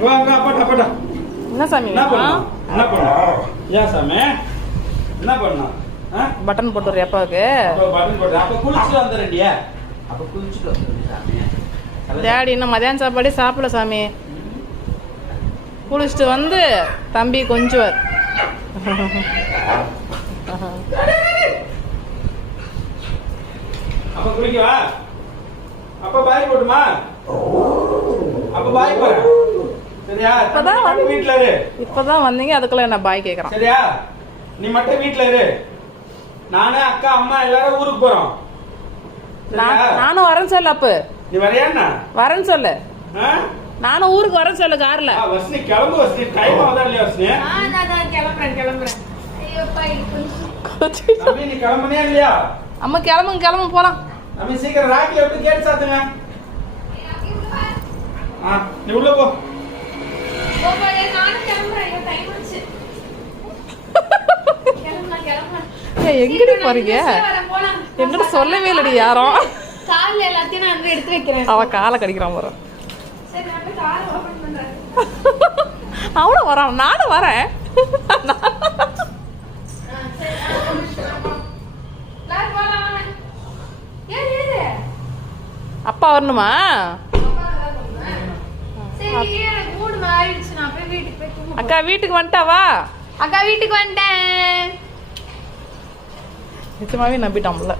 என்ன சாமி என்ன பண்ணா ஏன் சாமி என்ன பண்ணா பட்டன் போட்டு அப்பாவுக்கு பட்டன் போட்டு அப்ப குளிச்சுட்டு வந்துடுறியா அப்ப குளிச்சுட்டு வந்துடுறேன் சாமி டேடி இன்னும் மதியான சாப்பாடு சாப்பிடல சாமி குளிச்சுட்டு வந்து தம்பி கொஞ்சுவார் அப்ப குளிக்கவா அப்ப பாய் போட்டுமா அப்ப பாய் போற சரியா வீட்டுல இரு இப்பதான் வந்தீங்க அதுக்குள்ள என்ன பாய் கேக்குறான் சரியா நீ மட்டும் வீட்டுல இரு நானு அக்கா அம்மா எல்லாரும் ஊருக்கு போறோம் நானும் வரேன்னு சொல்லு அப்ப நீ வரையா வரேன்னு சொல்லு நானும் ஊருக்கு வரேன்னு சொல்லு கார்ல வசனி கிளம்பு வசனி டைம் ஆகுதா இல்லையா வசனி கிளம்புறேன் தம்பி நீ கிளம்புனியா இல்லையா அம்மா கிளம்புங்க போலாம் நம்ம சீக்கிரம் ராக்கி எப்படி கேட்டு சாத்துங்க நீ உள்ள போ எங்கடி போறீங்க என்னோட சொல்லவே இல்லடி யாரும் கால்ல எல்லாத்தையும் நான் வந்து எடுத்து வைக்கிறேன் அவ காலை கடிக்கிறான் போற சரி நான் போய் காரை ஓபன் பண்றேன் அவனும் வரான் நானும் வரேன் அப்பா வரணுமா அக்கா வீட்டுக்கு வந்துட்டாவா அக்கா வீட்டுக்கு வந்துட்டேன் நிச்சயமாவே நம்பிட்டான்ல